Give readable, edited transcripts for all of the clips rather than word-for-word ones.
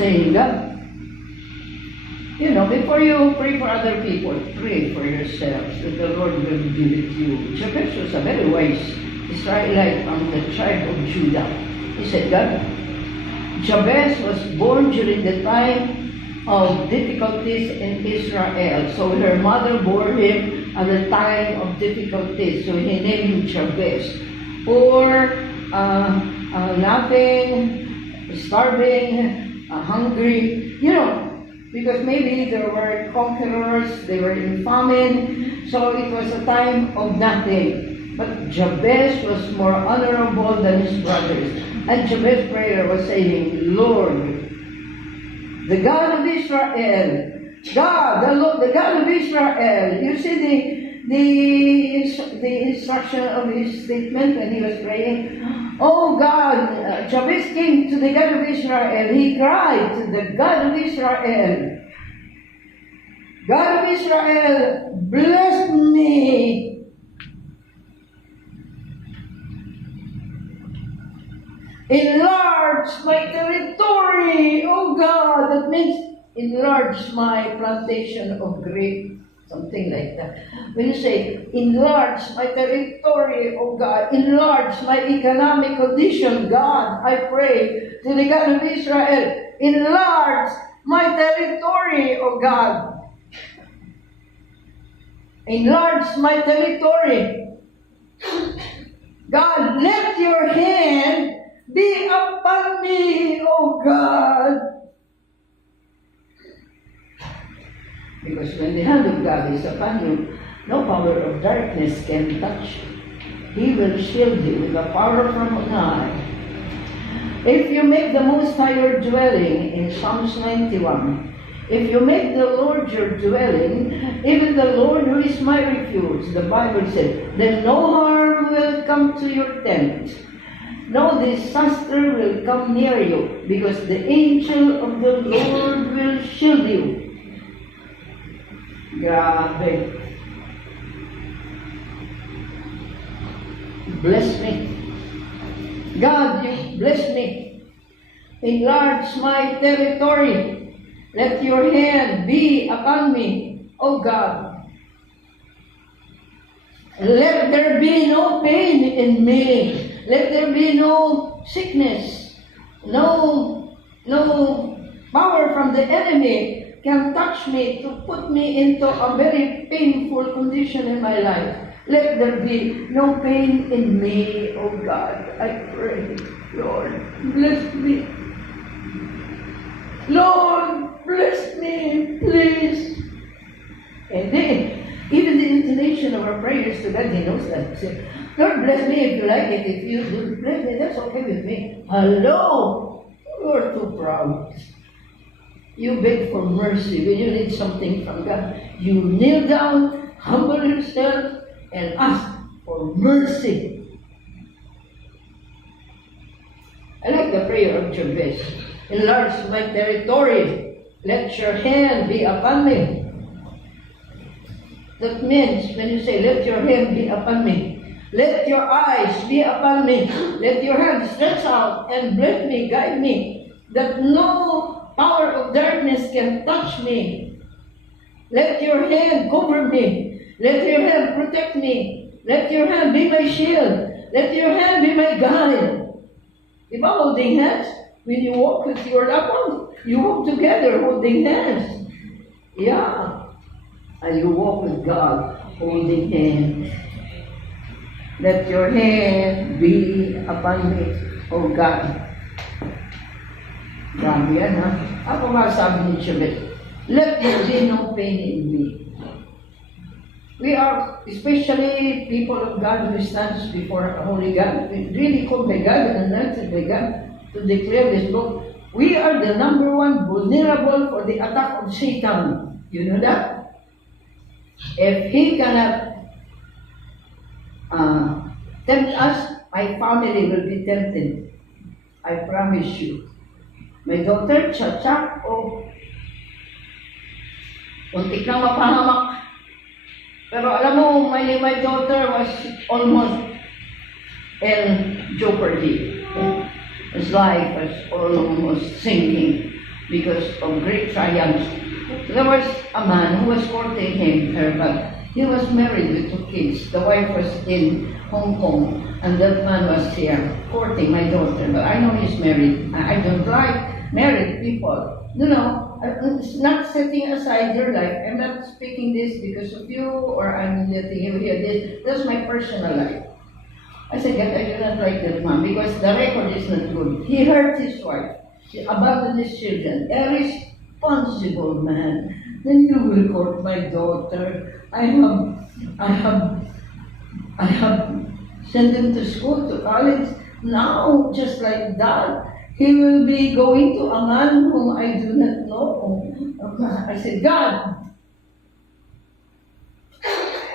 saying, God, you know, before you pray for other people, pray for yourselves that the Lord will be with you. Jabez was a very wise Israelite from the tribe of Judah. He said, God, Jabez was born during the time of difficulties in Israel. So her mother bore him at the time of difficulties. So he named him Jabez. Or laughing, starving, hungry, you know, because maybe there were conquerors, they were in famine, so it was a time of nothing. But Jabez was more honorable than his brothers. And Jabez's prayer was saying, Lord, the God of Israel, God, the God of Israel. You see the instruction of his statement when he was praying. Oh God, Jabez came to the God of Israel. He cried to the God of Israel. God of Israel, bless me. Enlarge my territory, oh God. That means enlarge my plantation of grape. Something like that. When you say, enlarge my territory, oh God, enlarge my economic condition, God, I pray to the God of Israel, enlarge my territory, oh God. Enlarge my territory. God, let your hand be upon me, oh God. Because when the hand of God is upon you, no power of darkness can touch you. He will shield you with the power from on high. If you make the Most High your dwelling, in Psalms 91, if you make the Lord your dwelling, even the Lord who is my refuge, the Bible said, then no harm will come to your tent. No disaster will come near you, because the angel of the Lord will shield you. Grabe. Bless me. God, you bless me. Enlarge my territory. Let your hand be upon me, O God. Let there be no pain in me. Let there be no sickness. No power from the enemy can touch me to put me into a very painful condition in my life. Let there be no pain in me, oh God. I pray, Lord, bless me. Lord, bless me, please. And then, even the intonation of our prayers to God, He knows that. Say, Lord, bless me if you like it. If you don't bless me, that's okay with me. Hello, you're too proud. You beg for mercy when you need something from God. You kneel down, humble yourself, and ask for mercy. I like the prayer of Jabez. Enlarge my territory. Let your hand be upon me. That means when you say, let your hand be upon me, let your eyes be upon me, let your hand stretch out and bless me, guide me, that no power of darkness can touch me. Let your hand cover me. Let your hand protect me. Let your hand be my shield. Let your hand be my guide. If I'm holding hands, when you walk with your loved ones, you walk together holding hands. Yeah. And you walk with God holding hands. Let your hand be upon me, O God. Grabe yan, ha? Ako nga sabi ni Jabez, let there be no pain in me. We are, especially people of God who stands before a holy God, really called by God and anointed by God to declare this book. We are the number one vulnerable for the attack of Satan. You know that? If he cannot tempt us, my family will be tempted. I promise you. My daughter, Chacha, untik na mapahamak. Pero alam mo, my daughter was almost in jeopardy. His life was almost sinking. because of great triumphs. There was a man who was courting her, but he was married with 2 kids. The wife was in Hong Kong, and that man was here courting my daughter. But I know he's married. I don't like married people. It's not setting aside your life. I'm not speaking this because of you, or I'm letting you hear this. That's my personal life. I said, God, I do not like that man because the record is not good. He hurt his wife. He abandoned his children. A responsible man. Then you will court my daughter. I have sent him to school, to college. Now, just like that, he will be going to a man whom I do not know. I said, God.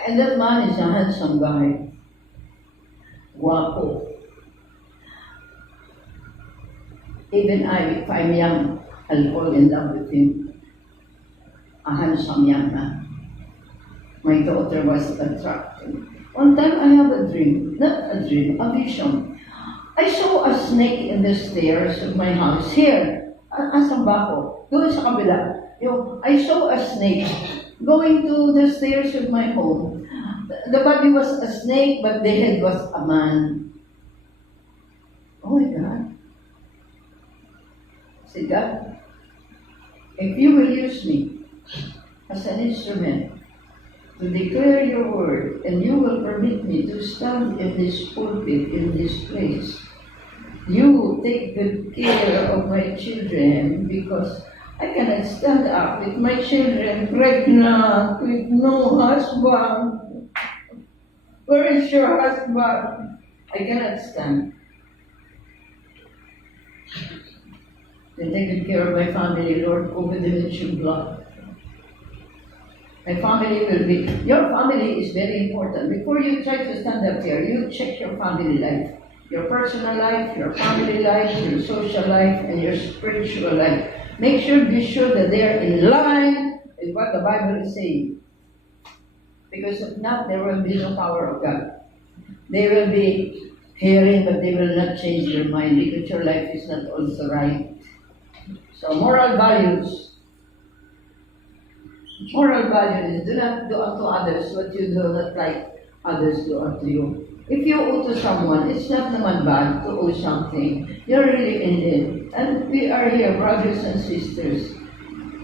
And that man is a handsome guy. Guapo. Even if I'm young, I'll fall in love with him. A handsome young man. My daughter was attractive. One time I have a dream, not a dream, a vision. I saw a snake in the stairs of my house here, Asambako, doon sa kabila. I saw a snake going to the stairs of my home. The body was a snake, but the head was a man. Oh my God. I said, God, if you will use me as an instrument to declare your word, and you will permit me to stand in this pulpit, in this place, you take good care of my children, because I cannot stand up with my children pregnant, with no husband. Where is your husband? I cannot stand. Then take good care of my family, Lord, over the mentioned blood. My family will be, your family is very important. Before you try to stand up here, you check your family life. Your personal life, your family life, your social life, and your spiritual life. Be sure that they are in line with what the Bible is saying. Because if not, there will be no power of God. They will be hearing, but they will not change their mind because your life is not also right. So moral values. Moral values, do not do unto others what you do not like others do unto you. If you owe to someone, it's not naman bad to owe something. You're really in it. And we are here, brothers and sisters,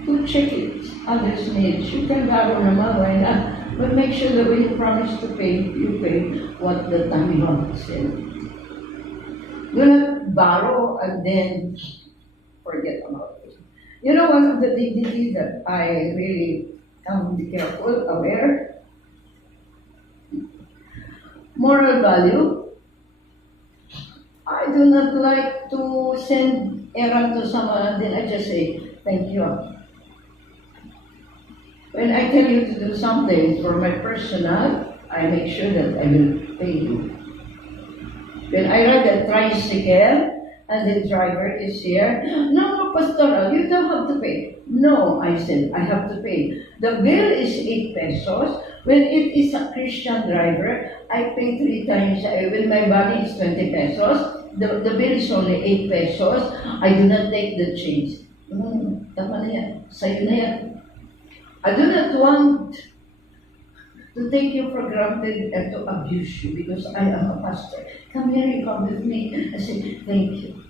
to check it, others' needs. You can borrow naman, why not? But make sure that when you promise to pay, you pay what the time you want to sell. Do not borrow and then forget about it. You know, one of the dignities that I really have to be careful, aware, moral value. I do not like to send errand to someone and then I just say, thank you. When I tell you to do something for my personal, I make sure that I will pay you. When I ride a tricycle and the driver is here, no, pastoral, you don't have to pay. No, I said, I have to pay. The bill is 8 pesos. When it is a Christian driver, I pay 3 times. When my body is 20 pesos, the bill is only 8 pesos. I do not take the change. Tama na yan. Sa'yo na yan. I do not want to take you for granted and to abuse you because I am a pastor. Come here, you come with me. I say, thank you.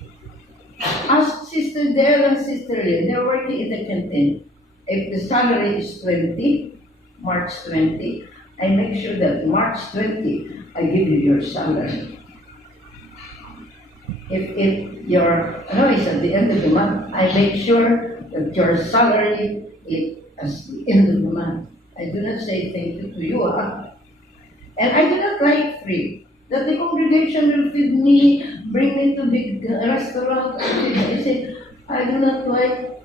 Ask Sister Dale and Sister Lynn. They're working in the canteen. If the salary is 20, March 20, I make sure that March 20, I give you your salary. If it's at the end of the month, I make sure that your salary is at the end of the month. I do not say thank you to you, And I do not like free. That the congregation will feed me, bring me to big restaurant. I say, I do not like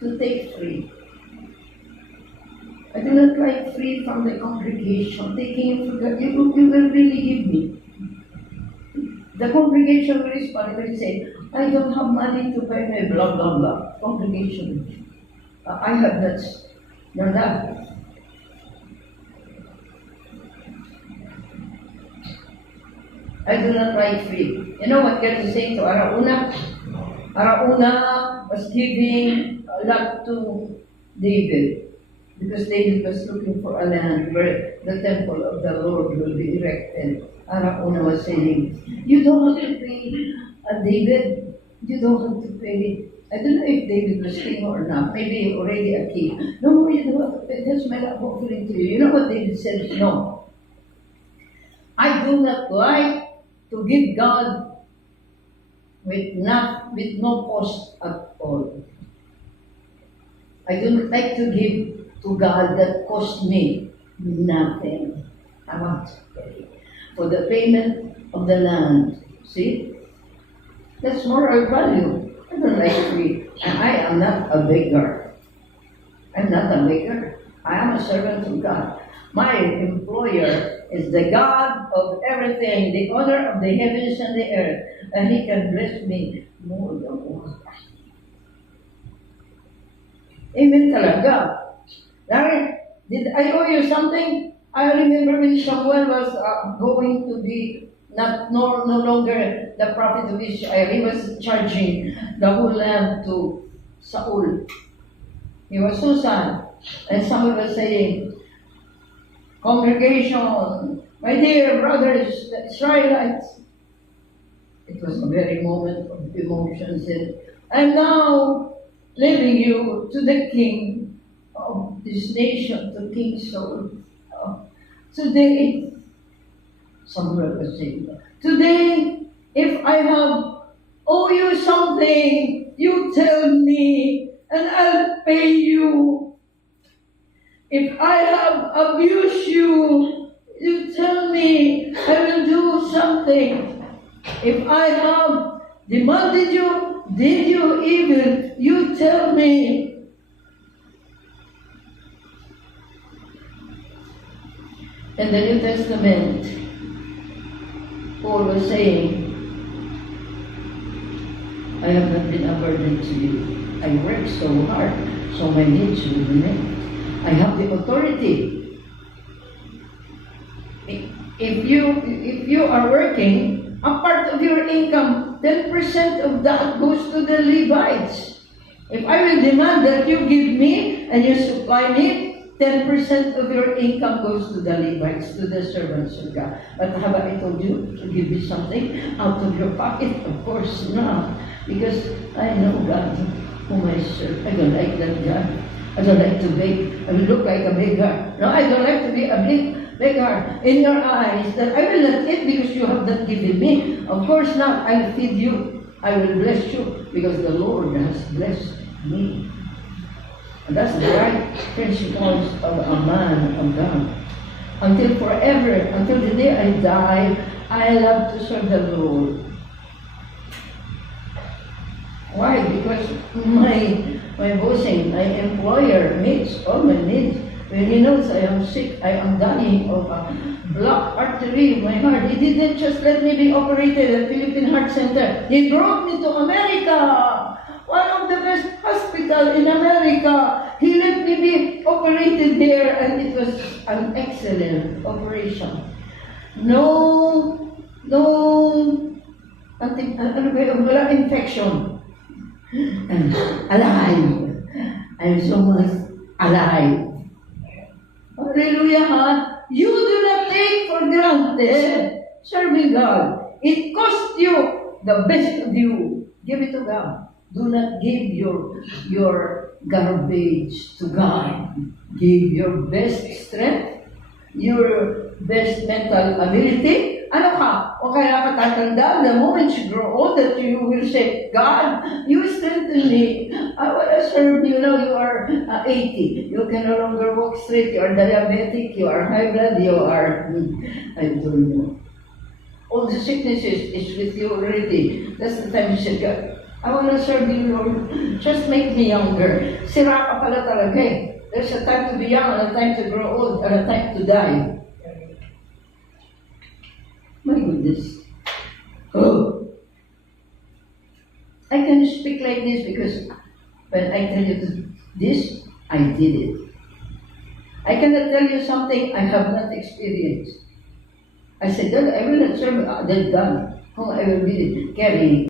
to take free. I do not like free from the congregation. Taking for God, you will really give me. The congregation will respond and say, I don't have money to buy my blah blah blah. Congregation. I have that. No, that. I do not like free. You know what God is saying to Arauna? Arauna was giving a lot to David because David was looking for a land where the temple of the Lord will be erected. Arauna was saying, you don't have to pay David. You don't have to pay. I don't know if David was king or not. Maybe already a king. No, you don't have to pay. That's my love offering to you. You know what David said? No. I do not like to give God with no cost at all. I don't like to give to God that cost me nothing. I want to pay for the payment of the land. See? That's moral value. I don't like to be. And I am not a beggar. I'm not a beggar. I am a servant of God. My employer is the God of everything, the owner of the heavens and the earth, and He can bless me more than what I need. Amen talaga. Larry, did I owe you something? I remember when Samuel was going to be no longer the prophet of Israel. He was charging the whole land to Saul. He was so sad. And Samuel was saying, congregation, my dear brothers, the Israelites. It was a very moment of emotions. And I'm now leaving you to the king of this nation, to King Saul. Today, Samuel was saying, today, if I have owe you something, you tell me, and I'll pay you. If I have abused you, you tell me, I will do something. If I have demanded you, did you evil, you tell me. In the New Testament, Paul was saying, I have not been a burden to you. I work so hard, so my needs will be met. I have the authority. If you are working, a part of your income, 10% of that goes to the Levites. If I will demand that you give me and you supply me, 10% of your income goes to the Levites, to the servants of God. But have I told you to give me something out of your pocket? Of course not. Because I know God whom I serve. I don't like that God. I don't like to beg. I will look like a beggar. No, I don't like to be a beggar in your eyes that I will not eat because you have not given me. Of course not. I will feed you. I will bless you because the Lord has blessed me. And that's the right principles of a man of God. Until forever, until the day I die, I love to serve the Lord. Why? Because my bossing, my employer meets all my needs. When he knows I am sick, I am dying of a blocked artery in my heart, he didn't just let me be operated at Philippine Heart Center. He brought me to America. One of the best hospitals in America. He let me be operated there, and it was an excellent operation. No infection. And alive. I'm so much alive. Hallelujah, huh? You do not take for granted serving God. It costs you the best of you. Give it to God. Do not give your garbage to God. Give your best strength, your best mental ability. Ano ka? O kaya ka tatanda, the moment you grow old, that you will say, God, you strengthen me. I want to serve you. Now you are 80. You can no longer walk straight. You are diabetic. You are high blood. You are, I don't know. All the sicknesses is with you already. That's the time you say, God, I want to serve you, Lord. Just make me younger. Sira ka pala talaga eh. There's a time to be young and a time to grow old and a time to die. My goodness. Oh. I can speak like this because when I tell you this, I did it. I cannot tell you something I have not experienced. I said, God, I will not serve that God whom I will be carrying.